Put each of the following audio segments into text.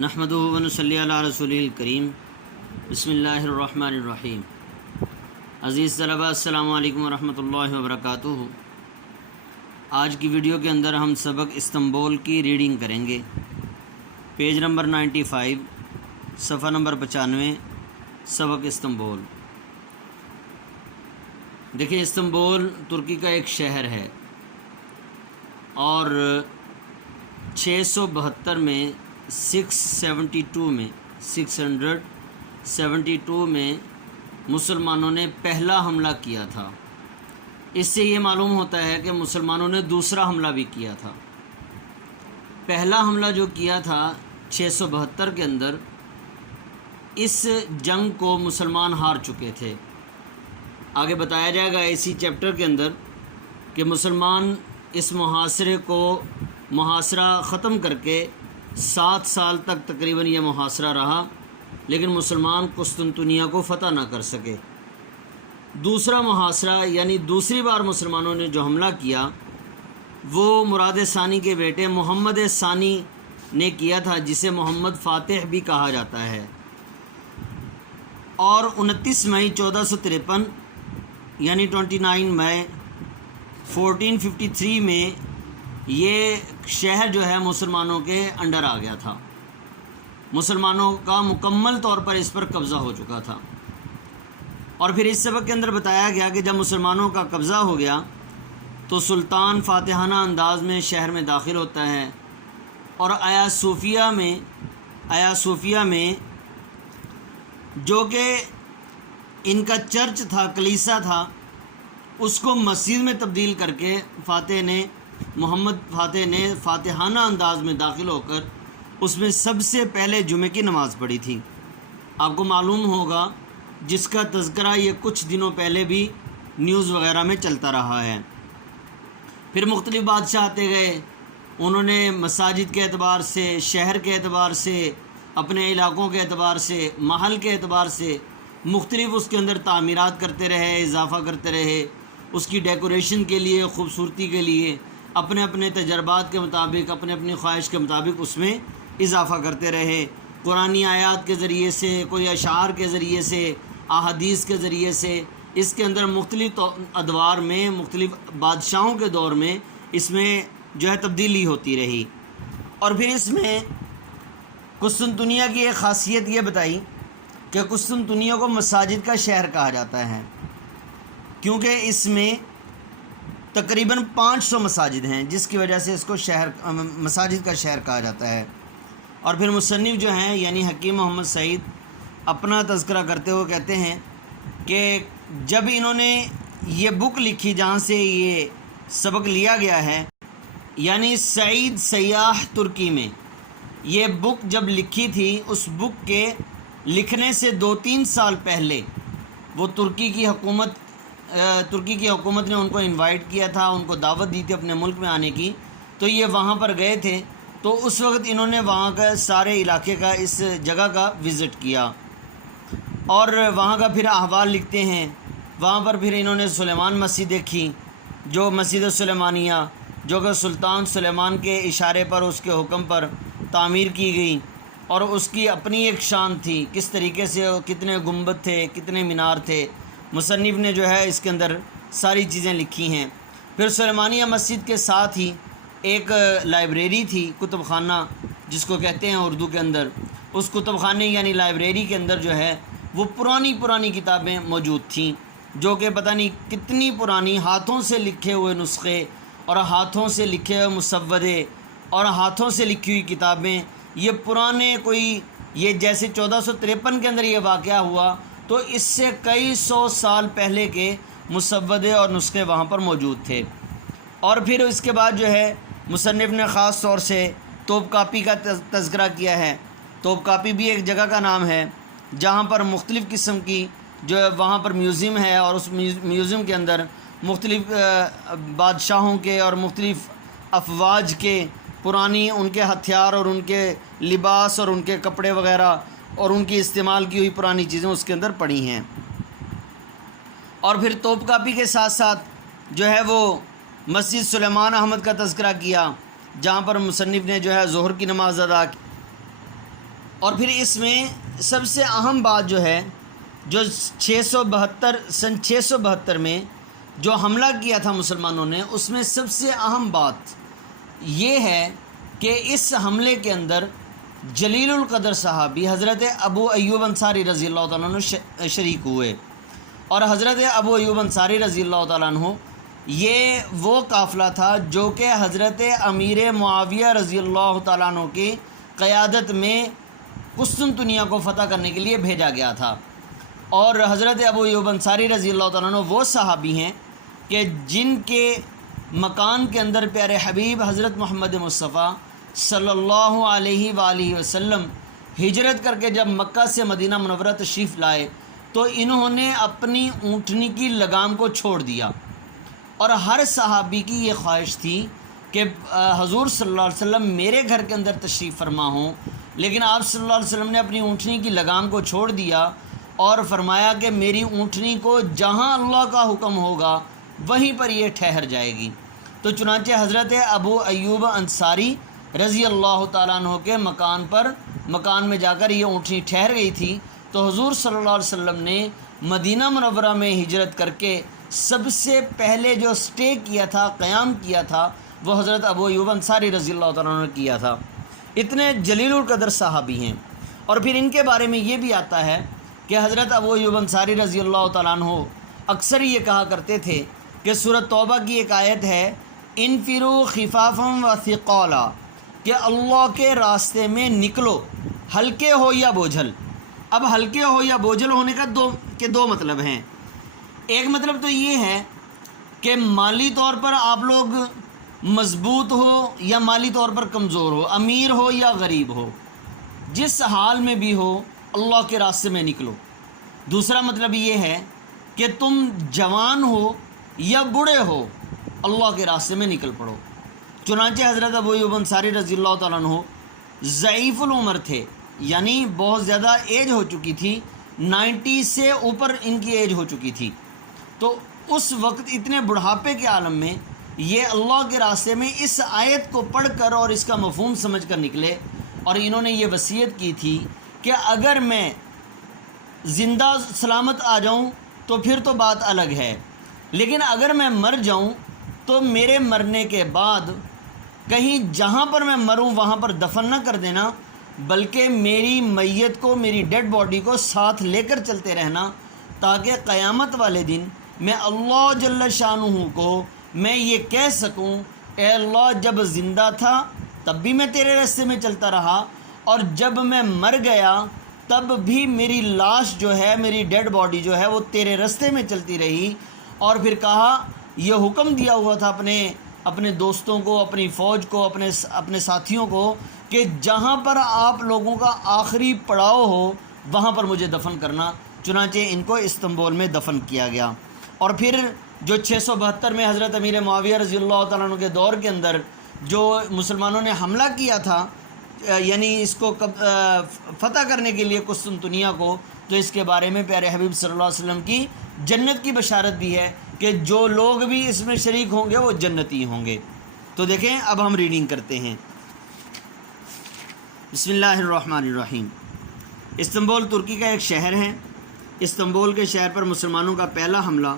نحمدہ و نصلی علی رسولہ الکریم بسم اللہ الرحمن الرحیم۔ عزیز طلبہ السلام علیکم ورحمۃ اللہ وبرکاتہ۔ آج کی ویڈیو کے اندر ہم سبق استنبول کی ریڈنگ کریں گے۔ پیج نمبر 95، صفحہ نمبر 95، سبق استنبول۔ دیکھیں، استنبول ترکی کا ایک شہر ہے اور 672 میں 672 میں مسلمانوں نے پہلا حملہ کیا تھا۔ اس سے یہ معلوم ہوتا ہے کہ مسلمانوں نے دوسرا حملہ بھی کیا تھا۔ پہلا حملہ جو کیا تھا 672 کے اندر، اس جنگ کو مسلمان ہار چکے تھے۔ آگے بتایا جائے گا اسی چیپٹر کے اندر کہ مسلمان اس محاصرہ ختم کر کے 7 سال تک تقریباً یہ محاصرہ رہا، لیکن مسلمان قسطنطنیہ کو فتح نہ کر سکے۔ دوسرا محاصرہ یعنی دوسری بار مسلمانوں نے جو حملہ کیا وہ مراد ثانی کے بیٹے محمد ثانی نے کیا تھا، جسے محمد فاتح بھی کہا جاتا ہے۔ اور 29 مئی 1453 یعنی 29 مئی 1453 میں یہ شہر جو ہے مسلمانوں کے انڈر آ گیا تھا۔ مسلمانوں کا مکمل طور پر اس پر قبضہ ہو چکا تھا۔ اور پھر اس سبق کے اندر بتایا گیا کہ جب مسلمانوں کا قبضہ ہو گیا تو سلطان فاتحانہ انداز میں شہر میں داخل ہوتا ہے اور آیا صوفیہ میں جو کہ ان کا چرچ تھا، کلیسا تھا، اس کو مسجد میں تبدیل کر کے محمد فاتح نے فاتحانہ انداز میں داخل ہو کر اس میں سب سے پہلے جمعے کی نماز پڑھی تھی۔ آپ کو معلوم ہوگا جس کا تذکرہ یہ کچھ دنوں پہلے بھی نیوز وغیرہ میں چلتا رہا ہے۔ پھر مختلف بادشاہ آتے گئے، انہوں نے مساجد کے اعتبار سے، شہر کے اعتبار سے، اپنے علاقوں کے اعتبار سے، محل کے اعتبار سے مختلف اس کے اندر تعمیرات کرتے رہے، اضافہ کرتے رہے، اس کی ڈیکوریشن کے لیے، خوبصورتی کے لیے اپنے اپنے تجربات کے مطابق، اپنے اپنی خواہش کے مطابق اس میں اضافہ کرتے رہے۔ قرآنی آیات کے ذریعے سے، کوئی اشعار کے ذریعے سے، احادیث کے ذریعے سے، اس کے اندر مختلف ادوار میں، مختلف بادشاہوں کے دور میں اس میں جو ہے تبدیلی ہوتی رہی۔ اور پھر اس میں قسطنطنیہ کی ایک خاصیت یہ بتائی کہ قسطنطنیہ کو مساجد کا شہر کہا جاتا ہے، کیونکہ اس میں تقریباً 500 مساجد ہیں، جس کی وجہ سے اس کو مساجد کا شہر کہا جاتا ہے۔ اور پھر مصنف جو ہیں یعنی حکیم محمد سعید اپنا تذکرہ کرتے ہوئے کہتے ہیں کہ جب انہوں نے یہ بک لکھی جہاں سے یہ سبق لیا گیا ہے، یعنی سعید سیاح ترکی میں، یہ بک جب لکھی تھی، اس بک کے لکھنے سے 2-3 سال پہلے وہ ترکی کی حکومت نے ان کو انوائٹ کیا تھا، ان کو دعوت دی تھی اپنے ملک میں آنے کی، تو یہ وہاں پر گئے تھے۔ تو اس وقت انہوں نے وہاں کا سارے علاقے کا، اس جگہ کا وزٹ کیا اور وہاں کا پھر احوال لکھتے ہیں۔ وہاں پر پھر انہوں نے سلیمان مسجد دیکھی، جو مسجد سلیمانیہ، جو کہ سلطان سلیمان کے اشارے پر، اس کے حکم پر تعمیر کی گئی، اور اس کی اپنی ایک شان تھی، کس طریقے سے، کتنے گنبد تھے، کتنے مینار تھے۔ مصنف نے جو ہے اس کے اندر ساری چیزیں لکھی ہیں۔ پھر سلیمانیہ مسجد کے ساتھ ہی ایک لائبریری تھی، کتب خانہ جس کو کہتے ہیں اردو کے اندر۔ اس کتب خانے یعنی لائبریری کے اندر جو ہے وہ پرانی کتابیں موجود تھیں، جو کہ پتہ نہیں کتنی پرانی، ہاتھوں سے لکھے ہوئے نسخے اور ہاتھوں سے لکھے ہوئے مسودے اور ہاتھوں سے لکھی ہوئی کتابیں، یہ پرانے یہ جیسے 1453 کے اندر یہ واقعہ ہوا، تو اس سے کئی 100 سال پہلے کے مسودے اور نسخے وہاں پر موجود تھے۔ اور پھر اس کے بعد جو ہے مصنف نے خاص طور سے توپ کاپی کا تذکرہ کیا ہے۔ توپ کاپی بھی ایک جگہ کا نام ہے جہاں پر مختلف قسم کی جو ہے وہاں پر میوزیم ہے، اور اس میوزیم کے اندر مختلف بادشاہوں کے اور مختلف افواج کے پرانی ان کے ہتھیار اور ان کے لباس اور ان کے کپڑے وغیرہ اور ان کی استعمال کی ہوئی پرانی چیزیں اس کے اندر پڑی ہیں۔ اور پھر توپ کاپی کے ساتھ ساتھ جو ہے وہ مسجد سلیمان احمد کا تذکرہ کیا، جہاں پر مصنف نے جو ہے ظہر کی نماز ادا کی۔ اور پھر اس میں سب سے اہم بات جو ہے، جو سن 672 میں جو حملہ کیا تھا مسلمانوں نے، اس میں سب سے اہم بات یہ ہے کہ اس حملے کے اندر جلیل القدر صحابی حضرت ابو ایوب انصاری رضی اللہ تعالیٰ عنہ شریک ہوئے. اور حضرت ابو ایوب انصاری رضی اللہ تعالیٰ عنہ یہ وہ قافلہ تھا جو کہ حضرت امیر معاویہ رضی اللہ تعالیٰ عنہ کی قیادت میں قسطنطنیہ کو فتح کرنے کے لیے بھیجا گیا تھا. اور حضرت ابو ایوب انصاری رضی اللہ تعالیٰ عنہ وہ صحابی ہیں کہ جن کے مکان کے اندر پیارے حبیب حضرت محمد مصطفیٰ صلی اللہ علیہ وآلہ وسلم ہجرت کر کے جب مکہ سے مدینہ منورہ تشریف لائے تو انہوں نے اپنی اونٹنی کی لگام کو چھوڑ دیا. اور ہر صحابی کی یہ خواہش تھی کہ حضور صلی اللہ علیہ وسلم میرے گھر کے اندر تشریف فرما ہوں، لیکن آپ صلی اللہ علیہ وسلم نے اپنی اونٹنی کی لگام کو چھوڑ دیا اور فرمایا کہ میری اونٹنی کو جہاں اللہ کا حکم ہوگا وہیں پر یہ ٹھہر جائے گی. تو چنانچہ حضرت ابو ایوب انصاری رضی اللہ تعالیٰ عنہ کے مکان میں جا کر یہ اونٹنی ٹھہر گئی تھی. تو حضور صلی اللہ علیہ وسلم نے مدینہ منورہ میں ہجرت کر کے سب سے پہلے جو سٹے کیا تھا، قیام کیا تھا، وہ حضرت ابو ایوب انصاری رضی اللہ تعالیٰ عنہ نے کیا تھا. اتنے جلیل القدر صحابی ہیں. اور پھر ان کے بارے میں یہ بھی آتا ہے کہ حضرت ابو ایوب انصاری رضی اللہ تعالیٰ عنہ اکثر یہ کہا کرتے تھے کہ سورۃ توبہ کی ایک آیت ہے، انفروا خفافا و ثقالا، کہ اللہ کے راستے میں نکلو ہلکے ہو یا بوجھل. اب ہلکے ہو یا بوجھل ہونے کا دو مطلب ہیں. ایک مطلب تو یہ ہے کہ مالی طور پر آپ لوگ مضبوط ہو یا مالی طور پر کمزور ہو، امیر ہو یا غریب ہو، جس حال میں بھی ہو اللہ کے راستے میں نکلو. دوسرا مطلب یہ ہے کہ تم جوان ہو یا بوڑھے ہو، اللہ کے راستے میں نکل پڑو. چنانچہ حضرت ابو ایوب انصاری رضی اللہ تعالیٰ عنہ ضعیف العمر تھے، یعنی بہت زیادہ ایج ہو چکی تھی، 90 سے اوپر ان کی ایج ہو چکی تھی. تو اس وقت اتنے بڑھاپے کے عالم میں یہ اللہ کے راستے میں اس آیت کو پڑھ کر اور اس کا مفہوم سمجھ کر نکلے. اور انہوں نے یہ وصیت کی تھی کہ اگر میں زندہ سلامت آ جاؤں تو پھر تو بات الگ ہے، لیکن اگر میں مر جاؤں تو میرے مرنے کے بعد کہیں جہاں پر میں مروں وہاں پر دفن نہ کر دینا، بلکہ میری میت کو، میری ڈیڈ باڈی کو ساتھ لے کر چلتے رہنا، تاکہ قیامت والے دن میں اللہ جل شانہ کو میں یہ کہہ سکوں، اے اللہ جب زندہ تھا تب بھی میں تیرے راستے میں چلتا رہا، اور جب میں مر گیا تب بھی میری لاش جو ہے، میری ڈیڈ باڈی جو ہے وہ تیرے راستے میں چلتی رہی. اور پھر کہا، یہ حکم دیا ہوا تھا اپنے دوستوں کو، اپنی فوج کو، اپنے ساتھیوں کو کہ جہاں پر آپ لوگوں کا آخری پڑاؤ ہو وہاں پر مجھے دفن کرنا. چنانچہ ان کو استنبول میں دفن کیا گیا. اور پھر جو 672 میں حضرت امیر معاویہ رضی اللہ تعالیٰ عنہ کے دور کے اندر جو مسلمانوں نے حملہ کیا تھا، یعنی اس کو فتح کرنے کے لیے قسطنطنیہ کو، تو اس کے بارے میں پیارے حبیب صلی اللہ علیہ وسلم کی جنت کی بشارت بھی ہے کہ جو لوگ بھی اس میں شریک ہوں گے وہ جنتی ہوں گے. تو دیکھیں اب ہم ریڈنگ کرتے ہیں. بسم اللہ الرحمن الرحیم. استنبول ترکی کا ایک شہر ہے. استنبول کے شہر پر مسلمانوں کا پہلا حملہ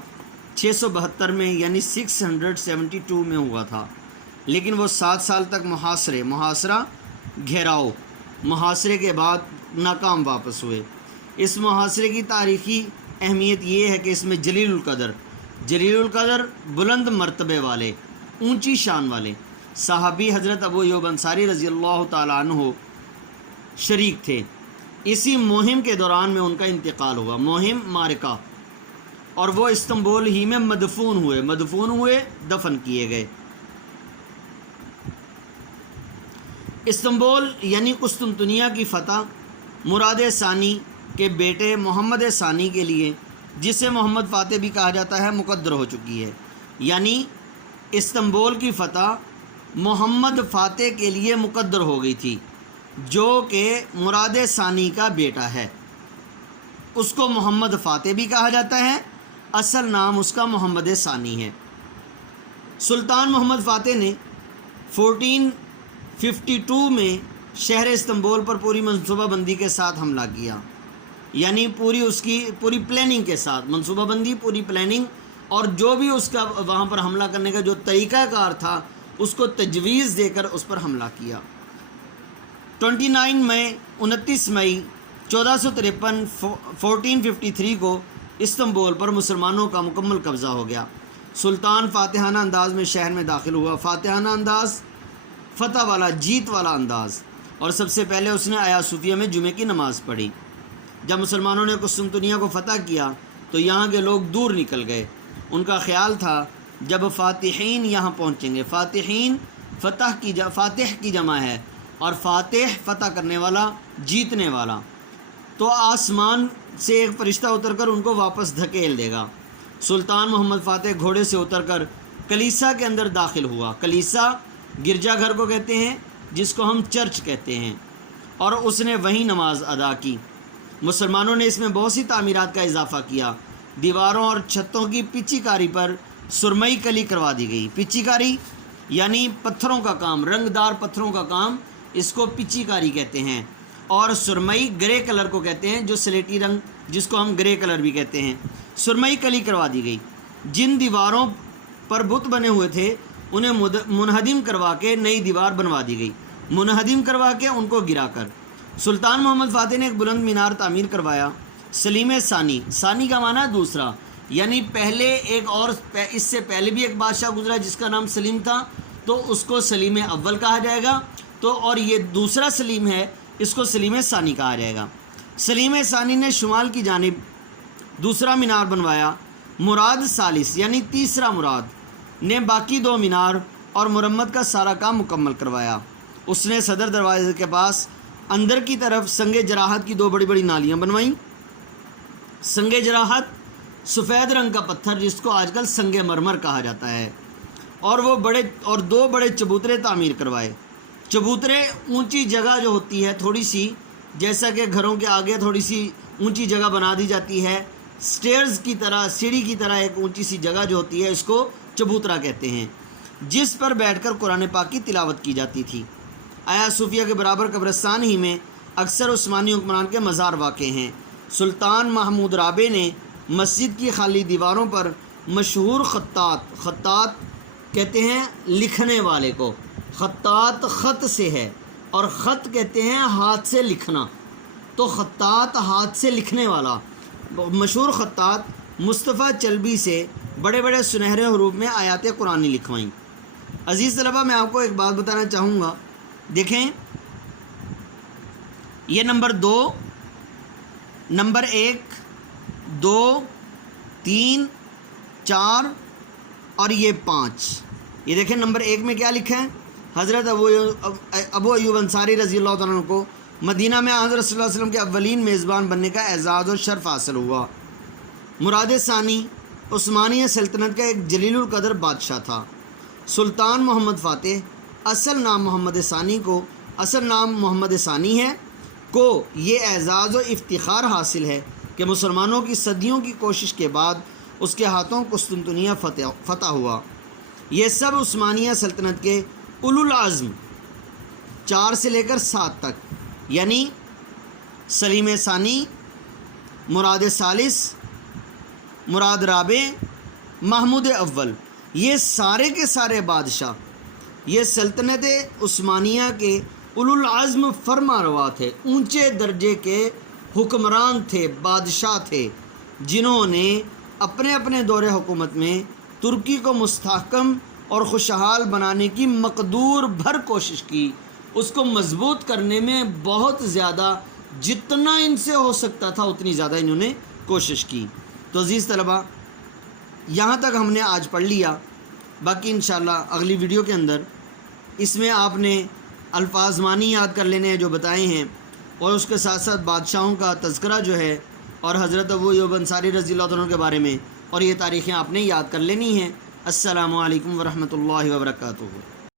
672 میں یعنی 672 میں ہوا تھا، لیکن وہ 7 سال تک محاصرے کے بعد ناکام واپس ہوئے. اس محاصرے کی تاریخی اہمیت یہ ہے کہ اس میں جلیل القدر بلند مرتبے والے، اونچی شان والے صحابی حضرت ابو ایوب انصاری رضی اللہ تعالیٰ عنہ شریک تھے. اسی مہم کے دوران میں ان کا انتقال ہوا، مہم مارکہ، اور وہ استنبول ہی میں مدفون ہوئے، دفن کیے گئے. استنبول یعنی قسطنطنیہ کی فتح مراد ثانی کے بیٹے محمد ثانی کے لیے، جسے محمد فاتح بھی کہا جاتا ہے، مقدر ہو چکی ہے. یعنی استنبول کی فتح محمد فاتح کے لیے مقدر ہو گئی تھی، جو کہ مراد ثانی کا بیٹا ہے. اس کو محمد فاتح بھی کہا جاتا ہے، اصل نام اس کا محمد ثانی ہے. سلطان محمد فاتح نے 1452 میں شہر استنبول پر پوری منصوبہ بندی کے ساتھ حملہ کیا، یعنی پوری پلاننگ کے ساتھ، منصوبہ بندی، پوری پلاننگ، اور جو بھی اس کا وہاں پر حملہ کرنے کا جو طریقہ کار تھا اس کو تجویز دے کر اس پر حملہ کیا۔ 29 مئی 1453 1453 کو استنبول پر مسلمانوں کا مکمل قبضہ ہو گیا۔ سلطان فاتحانہ انداز میں شہر میں داخل ہوا، فاتحانہ انداز، فتح والا، جیت والا انداز، اور سب سے پہلے اس نے آیا صوفیہ میں جمعے کی نماز پڑھی۔ جب مسلمانوں نے قسطنطنیہ کو فتح کیا تو یہاں کے لوگ دور نکل گئے۔ ان کا خیال تھا جب فاتحین یہاں پہنچیں گے، فاتحین فاتح کی جمع ہے، اور فاتح فتح کرنے والا، جیتنے والا، تو آسمان سے ایک فرشتہ اتر کر ان کو واپس دھکیل دے گا۔ سلطان محمد فاتح گھوڑے سے اتر کر کلیسا کے اندر داخل ہوا۔ کلیسا گرجا گھر کو کہتے ہیں، جس کو ہم چرچ کہتے ہیں، اور اس نے وہیں نماز ادا کی۔ مسلمانوں نے اس میں بہت سی تعمیرات کا اضافہ کیا۔ دیواروں اور چھتوں کی پچی کاری پر سرمئی کلی کروا دی گئی۔ پچی کاری یعنی پتھروں کا کام، رنگ دار پتھروں کا کام، اس کو پچی کاری کہتے ہیں، اور سرمئی گرے کلر کو کہتے ہیں، جو سلیٹی رنگ جس کو ہم گرے کلر بھی کہتے ہیں، سرمئی کلی کروا دی گئی۔ جن دیواروں پر بت بنے ہوئے تھے انہیں منہدم کروا کے نئی دیوار بنوا دی گئی، منہدم کروا کے ان کو گرا کر۔ سلطان محمد فاتح نے ایک بلند مینار تعمیر کروایا۔ سلیم ثانی، ثانی کا معنی ہے دوسرا، یعنی پہلے ایک اور اس سے پہلے بھی ایک بادشاہ گزرا جس کا نام سلیم تھا، تو اس کو سلیم اول کہا جائے گا، تو اور یہ دوسرا سلیم ہے، اس کو سلیم ثانی کہا جائے گا۔ سلیم ثانی نے شمال کی جانب دوسرا مینار بنوایا۔ مراد ثالث یعنی تیسرا مراد نے باقی دو مینار اور مرمت کا سارا کام مکمل کروایا۔ اس نے صدر دروازے کے پاس اندر کی طرف سنگ جراحت کی دو بڑی بڑی نالیاں بنوائیں۔ سنگ جراحت سفید رنگ کا پتھر جس کو آج کل سنگ مرمر کہا جاتا ہے، اور دو بڑے چبوترے تعمیر کروائے۔ چبوترے اونچی جگہ جو ہوتی ہے تھوڑی سی، جیسا کہ گھروں کے آگے تھوڑی سی اونچی جگہ بنا دی جاتی ہے، سٹیئرز کی طرح، سیڑھی کی طرح ایک اونچی سی جگہ جو ہوتی ہے، اس کو چبوترا کہتے ہیں، جس پر بیٹھ کر قرآن پاک کی تلاوت کی جاتی تھی۔ آیا صوفیہ کے برابر قبرستان ہی میں اکثر عثمانی حکمران کے مزار واقع ہیں۔ سلطان محمود رابع نے مسجد کی خالی دیواروں پر مشہور خطاط کہتے ہیں لکھنے والے کو، خطاط خط سے ہے، اور خط کہتے ہیں ہاتھ سے لکھنا، تو خطاط ہاتھ سے لکھنے والا، مشہور خطاط مصطفیٰ چلبی سے بڑے بڑے سنہرے حروف میں آیات قرآنی لکھوائیں۔ عزیز طلبہ، میں آپ کو ایک بات بتانا چاہوں گا، دیکھیں یہ نمبر 2، نمبر 1، 2، 3، 4 اور یہ 5، یہ دیکھیں نمبر 1 میں کیا لکھا ہے؟ حضرت ابو ایوب انصاری رضی اللہ تعالیٰ عنہ کو مدینہ میں حضرت صلی اللہ علیہ وسلم کے اولین میزبان بننے کا اعزاز و شرف حاصل ہوا۔ مراد ثانی عثمانیہ سلطنت کا ایک جلیل القدر بادشاہ تھا۔ سلطان محمد فاتح اصل نام محمد ثانی ہے کو یہ اعزاز و افتخار حاصل ہے کہ مسلمانوں کی صدیوں کی کوشش کے بعد اس کے ہاتھوں قسطنطنیہ فتح ہوا۔ یہ سب عثمانیہ سلطنت کے اولو العزم 4 سے لے کر 7 تک، یعنی سلیم ثانی، مراد ثالث، مراد رابع، محمود اول، یہ سارے کے سارے بادشاہ یہ سلطنت عثمانیہ کے اولو العزم فرما روا تھے، اونچے درجے کے حکمران تھے، بادشاہ تھے، جنہوں نے اپنے اپنے دور حکومت میں ترکی کو مستحکم اور خوشحال بنانے کی مقدور بھر کوشش کی، اس کو مضبوط کرنے میں بہت زیادہ، جتنا ان سے ہو سکتا تھا اتنی زیادہ انہوں نے کوشش کی۔ تو عزیز طلبہ، یہاں تک ہم نے آج پڑھ لیا، باقی انشاءاللہ اگلی ویڈیو کے اندر اس میں آپ نے الفاظ معنی یاد کر لینے ہیں جو بتائے ہیں، اور اس کے ساتھ ساتھ بادشاہوں کا تذکرہ جو ہے، اور حضرت ابو ایوب انصاری رضی اللہ عنہ کے بارے میں، اور یہ تاریخیں آپ نے یاد کر لینی ہیں۔ السلام علیکم ورحمۃ اللہ وبرکاتہ۔